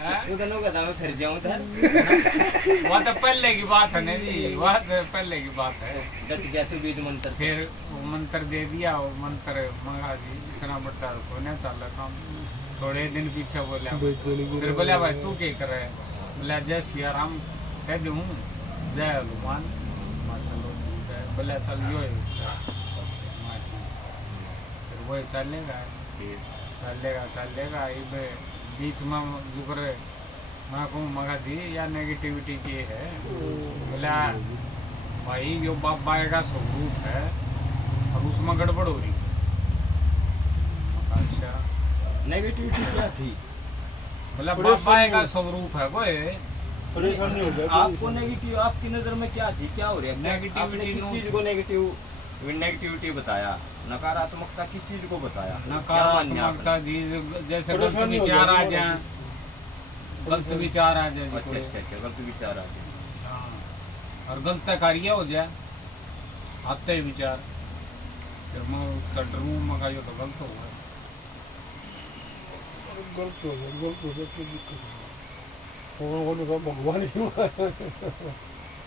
तू तो नो कहता मैं फिर जाऊं उधर। वो तो पहले की बात है ना जी, वो तो पहले की बात है। गत गया तू बीज मंत्र फिर वो मंत्र दे दिया, वो मंत्र मंगा जी इतना बड़ा को ना चल काम। थोड़े दिन पीछे बोला, फिर बोला भाई तू क्या कर रहा है? बोला जय सिया राम कह दूँ, जय हनुमान। चलो ठीक है, बोला चल यो फिर वही चलेगा चलेगा। ये बीच में जुकर मैं कहूँ मगा जी या नेगेटिविटी की है। बोला भाई यो बाबा का स्वरूप है, अब उसमें गड़बड़ हो रही। अच्छा नेगेटिविटी क्या थी? बोला बाबा का स्वरूप है वो। परेशानी हो गया आपको नेगेटिव आपकी नजर में क्या थी, क्या हो रहा है? नेगेटिविटी किस चीज को नेगेटिविटी बताया? नकारात्मकता किस चीज को बताया? नकारात्मकता जी जैसे गलत विचार आ जाए, गलत विचार आ जाए। अच्छा गलत विचार आ जाए। हाँ, और गलत कार्य हो जाए आते ही विचार, फिर मैं उसका डरू मगा यो तो गलत हो गया। गलत हो गया तो दिक्कत भगवान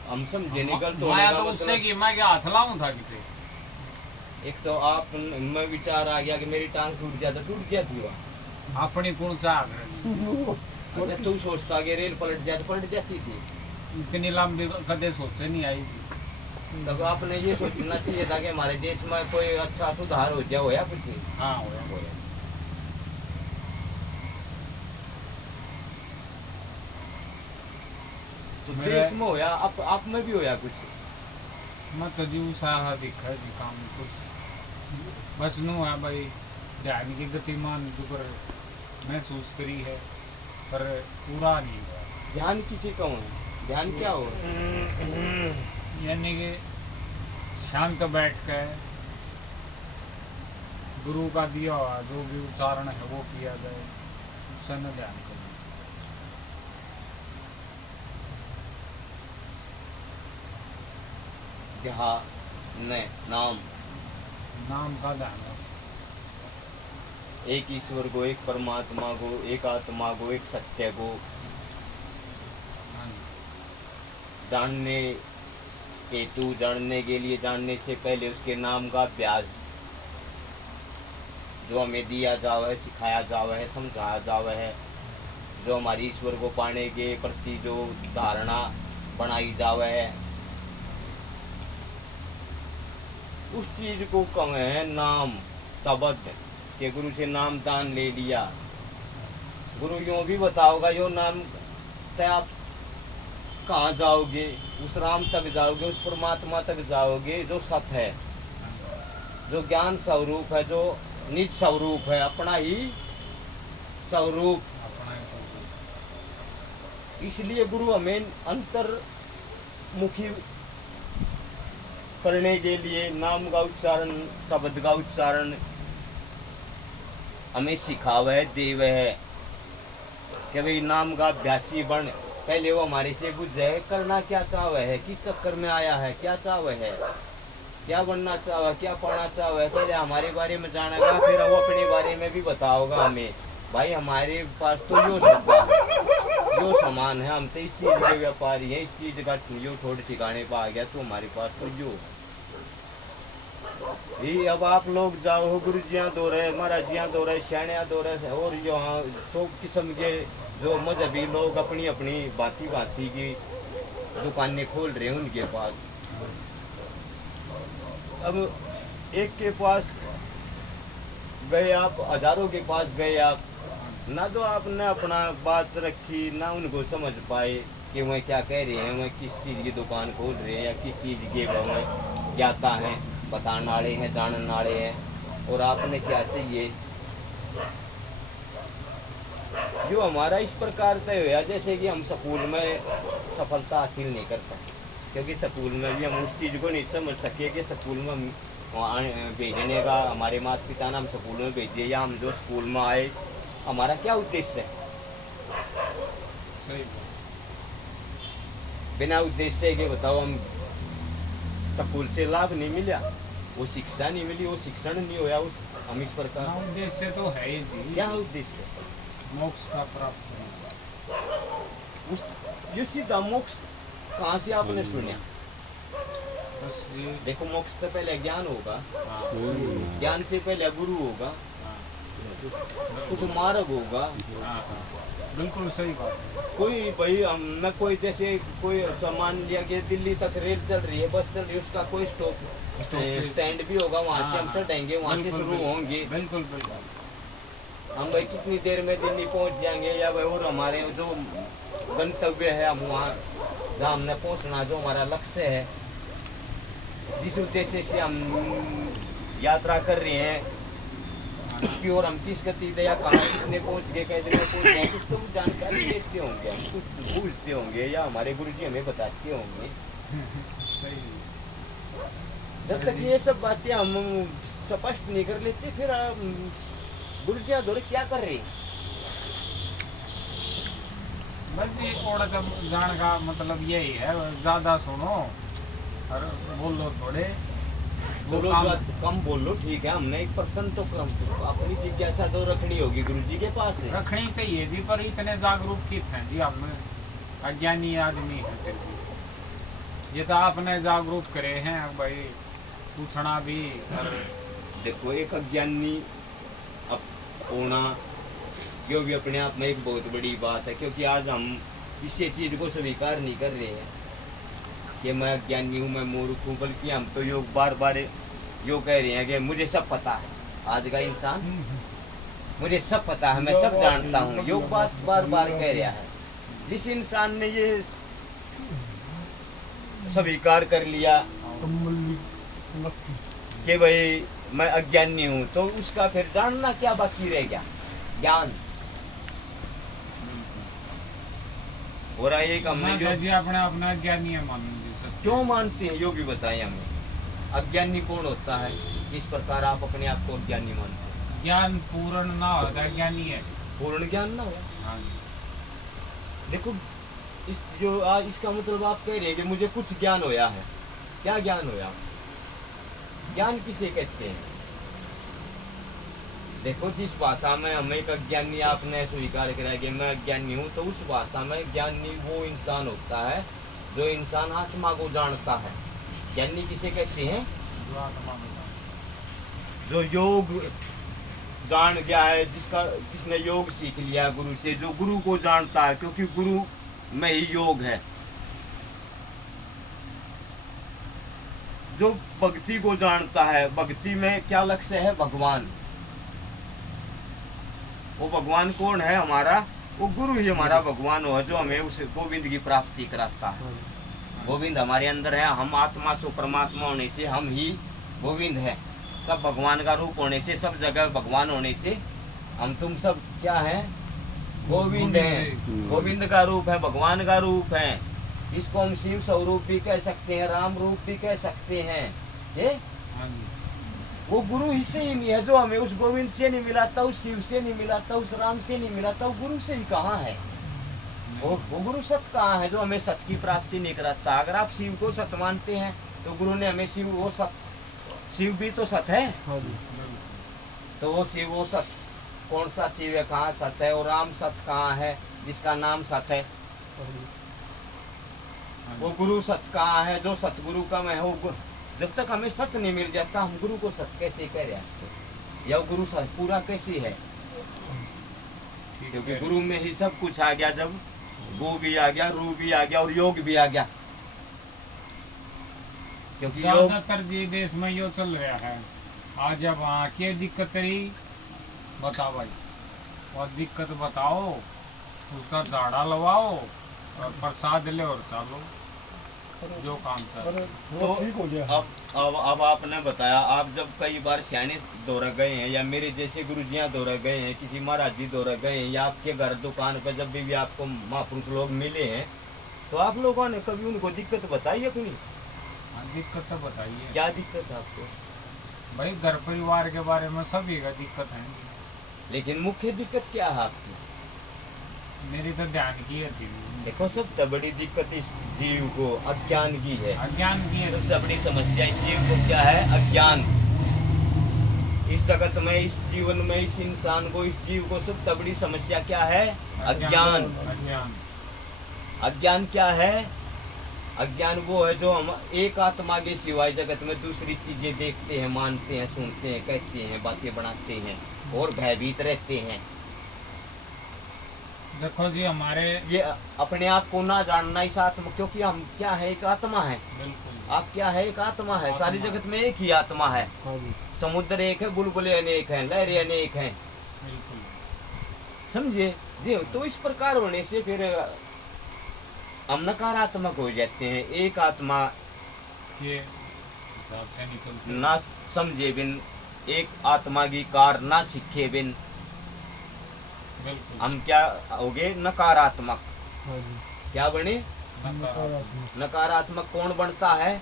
हम समझे नहीं गलत माया तो उससे कि मैं क्या हाथ लाऊं था किसे। एक तो आप में विचार आ गया कि मेरी टांग टूट गया थी वहाँ अपनी कौन सा अच्छा तू सोचता कि रेल पलट जाती थी। इतनी लंबी कदे सोचे नहीं आई थी। तब आपने ये सोचना चाहिए था कि हमारे देश में कोई अच्छा सुधार हो जाए, होया कुछ? हाँ होया। तो देश में होया, आप में भी होया कुछ? मैं तो जी उसाहा दिखा जी काम कुछ बस नु है भाई, ध्यान की गतिमान पर महसूस करी है पर पूरा नहीं हुआ। ध्यान किसी का है? ध्यान क्या हो? यानी कि शांत बैठ कर गुरु का दिया हुआ जो भी उच्चारण है वो किया जाए, उससे न ध्यान करना। नाम का ध्यान है। एक ईश्वर को, एक परमात्मा को, एक आत्मा को, एक सत्य को जानने हेतु, जानने के लिए, जानने से पहले उसके नाम का अभ्यास जो हमें दिया जावा है, सिखाया जावा है, समझाया जावा है, जो हमारी ईश्वर को पाने के प्रति जो धारणा बनाई जावा है, उस चीज को कम है नाम शब्द के। गुरु से नाम दान ले लिया, गुरु यूं भी बताओगा यो नाम से आप कहाँ जाओगे? उस राम तक जाओगे, उस परमात्मा तक जाओगे जो सत्य है, जो ज्ञान स्वरूप है, जो निज स्वरूप है, अपना ही स्वरूप। इसलिए गुरु हमें अंतर्मुखी करने के लिए नाम का उच्चारण, शब्द का उच्चारण हमें सिखावे है, देवे है कि भाई नाम का अभ्यासी बन। पहले वो हमारे से बुझे करना क्या चाहवे है, किस चक्कर में आया है, क्या चाहवे है, क्या बनना चाहवे, क्या पाना चाहवे। पहले हमारे बारे में जानेगा, फिर वो अपने बारे में भी बताओगा हमें। भाई हमारे पास तो यो शब्द है, जो सामान है, हम तो इस चीज़ के व्यापारी हैं, इस चीज़ का जो थोड़े ठिकाने पर आ गया तो हमारे पास तो जो ये। अब आप लोग जाओ हो, गुरु जियाँ दो रहे, महाराज जियाँ दो रहे, श्याणियाँ दो रहे, और यहाँ सब किस्म के जो मजहबी लोग अपनी अपनी भांति भांति की दुकानें खोल रहे हैं उनके पास। अब एक के पास गए आप, हजारों के पास गए आप, ना तो आपने अपना बात रखी, ना उनको समझ पाए कि वह क्या कह रहे हैं, वह किस चीज़ की दुकान खोल रहे हैं या किस चीज़ के वह ज्ञाता हैं, बताने वाले हैं, जानने वाले हैं। और आपने क्या चाहिए जो हमारा इस प्रकार तय हुआ, जैसे कि हम स्कूल में सफलता हासिल नहीं कर सकते, क्योंकि स्कूल में भी हम उस चीज़ को नहीं समझ सके कि स्कूल में भेजने का, हमारे माता पिता ने हम स्कूल में भेजिए या हम जो स्कूल में आए, हमारा क्या उद्देश्य है? बिना उद्देश्य के बताओ, हम स्कूल से लाभ नहीं मिला, वो शिक्षा नहीं मिली, वो शिक्षण नहीं होया, उस हम इस प्रकार उद्देश्य तो है ही जी। क्या उद्देश्य? मोक्ष का प्राप्त करना। ये सीधा मोक्ष कहाँ से आपने सुना? बस ये देखो मोक्ष से पहले ज्ञान होगा, हाँ, ज्ञान से पहले गुरु होगा, कुछ मार्ग होगा। हाँ, बिल्कुल सही बात है। कोई भाई मैं कोई जैसे कोई मान लिया कि दिल्ली तक रेल चल रही है, बस चल रही है, उसका कोई स्टैंड भी होगा, वहाँ से हम चढ़ेंगे, वहाँ से शुरू होंगे। बिल्कुल बिल्कुल। हम भाई कितनी देर में दिल्ली पहुँच जाएंगे, या भाई और हमारे जो गंतव्य है हम वहाँ जहाँ हमने पहुँचना, जो हमारा लक्ष्य है, जिस उद्देश्य से हम यात्रा कर रहे हैं, की और हम किस गति से या कहाँ किसने पहुँच गए, कैसे में पहुँच गए, कुछ तो जानकारी देते होंगे, हम कुछ पूछते होंगे, या हमारे गुरुजी हमें बताते होंगे। सही। जब तक ये सब बातें हम स्पष्ट नहीं कर लेते, फिर गुरुजी दौरे क्या कर रहे हैं? बस ये औरत जान का मतलब यही है, ज्यादा सुनो और बोलो थोड़े, वो बोलो काम कम बोलो, ठीक है। हमने एक पर्सन तो कम अपनी जिज्ञासा तो रखनी होगी गुरुजी के पास है। रखनी चाहिए जी, पर इतने जागरूक किस हैं जी, हम अज्ञानी आदमी है फिर भी। ये तो आपने जागरूक करे हैं भाई, पूछना भी। और देखो एक अज्ञानी होना जो भी अपने आप में एक बहुत बड़ी बात है, क्योंकि आज हम इसी चीज को स्वीकार नहीं कर रहे हैं कि मैं अज्ञानी हूँ, मैं मूर्ख हूँ, बल्कि हम तो यो बार बार यो कह रहे हैं कि मुझे सब पता है। आज का इंसान मुझे सब पता है, मैं सब जानता हूँ, यो बात बार बार कह रहा है। जिस इंसान ने ये स्वीकार कर लिया कि भाई मैं अज्ञानी हूँ, तो उसका फिर जानना क्या बाकी रह गया? ज्ञान। और एक हमने जो जी अपने अपना अज्ञानी है मानो जी, सच क्यों मानते हैं, यो भी बताएं हमें। अज्ञानी कौन होता है, किस प्रकार आप अपने आप को अज्ञानी मानते हैं? ज्ञान पूर्ण ना हो अज्ञानी है। पूर्ण ज्ञान ना हो। हाँ जी। देखो इस जो इसका मतलब आप कह रहे हैं कि मुझे कुछ ज्ञान होया है। क्या ज्ञान होया? ज्ञान किसे कहते हैं? देखो जिस भाषा में हमें एक अज्ञानी आपने स्वीकार करा कि मैं अज्ञानी हूँ, तो उस भाषा में ज्ञानी वो इंसान होता है जो इंसान आत्मा को जानता है। ज्ञानी किसे कहते हैं? जो आत्मा में जान। जो योग जान गया है, जिसने योग सीख लिया गुरु से, जो गुरु को जानता है, क्योंकि गुरु में ही योग है। जो भक्ति को जानता है, भक्ति में क्या लक्ष्य है? भगवान। वो भगवान कौन है हमारा? वो गुरु ही हमारा भगवान हो, जो हमें उस गोविंद की प्राप्ति कराता है। गोविंद हमारे अंदर है, हम आत्मा से परमात्मा होने से हम ही गोविंद है। सब भगवान का रूप होने से, सब जगह भगवान होने से हम तुम सब क्या हैं? गोविंद हैं। गोविंद का रूप है, भगवान का रूप है। इसको हम शिव स्वरूप भी कह सकते हैं, राम रूप भी कह सकते हैं। ये हाँ जी। वो गुरु ही से ही नहीं है, जो हमें उस गोविंद से नहीं मिलाता, उस शिव से नहीं मिलाता, उस राम से नहीं मिलाता, वो गुरु से ही कहाँ है? वो गुरु सत कहाँ है जो हमें सत की प्राप्ति नहीं कराता? अगर आप शिव को सत मानते हैं तो गुरु ने हमें शिव, वो सत, शिव भी तो सत है। तो वो शिव वो सत कौन सा शिव है, कहाँ सत है? और राम सत कहाँ है जिसका नाम सत है? वो गुरु सत कहाँ है जो सतगुरु का मैं हूँ? जब तक हमें सत नहीं मिल जाता, हम गुरु को सत कैसे कह रहे हैं? या गुरु सत पूरा कैसे है? क्योंकि गुरु में ही सब कुछ आ गया। जब गो भी आ गया, रू भी आ गया और योग भी आ गया। क्योंकि योग ज्यादातर जी देश में यो चल रहा है। आज जब वहाँ की दिक्कत रही बताओ भाई, और दिक्कत बताओ, उसका झाड़ा लगाओ और प्रसाद ले और चलो, जो काम चल। वो ठीक हो गया। अब आपने बताया, आप जब कई बार सियाने दौरा गए हैं, या मेरे जैसे गुरुजियाँ दौरा गए हैं, किसी महाराज जी दौरा गए हैं, या आपके घर दुकान पर जब भी आपको महापुरुष लोग मिले हैं, तो आप लोगों ने कभी उनको दिक्कत बताई अपनी? हाँ, दिक्कत तो बताइए। क्या दिक्कत है आपको? भाई घर परिवार के बारे में सभी का दिक्कत है, लेकिन मुख्य दिक्कत क्या है आपकी? मेरी तो ध्यान की है थी। देखो सबसे बड़ी दिक्कत इस जीव को अज्ञान की है। अज्ञान की है। सबसे बड़ी समस्या इस जीव को क्या है? अज्ञान। इस जगत में, इस जीवन में, इस इंसान को, इस जीव को सबसे बड़ी समस्या क्या है? अज्ञान। अज्ञान। अज्ञान क्या है? अज्ञान वो है जो हम एक आत्मा के सिवाय जगत में दूसरी चीजें देखते हैं, मानते हैं, सुनते हैं, कहते हैं, बातें बनाते हैं और भयभीत रहते हैं। देखो जी हमारे ये अपने आप को ना जानना इस आत्मा, क्योंकि हम क्या है? एक आत्मा है। बिल्कुल आप क्या है? एक आत्मा है। सारी जगत में एक ही आत्मा है। हाँ जी। समुद्र एक है, बुलबुले अनेक हैं, लहरें अनेक हैं। बिल्कुल समझे जी? तो इस प्रकार होने से फिर हम नकारात्मक हो जाते हैं। एक आत्मा के हिसाब से नहीं चलते। ना समझे बिन, एक आत्मा की कार ना सीखे बिन बिल्कुल हम क्या हो गए? नकारात्मक। हाँ जी। क्या बने? नकारात्मक नकारात्मक। नकारात्मक कौन बनता है?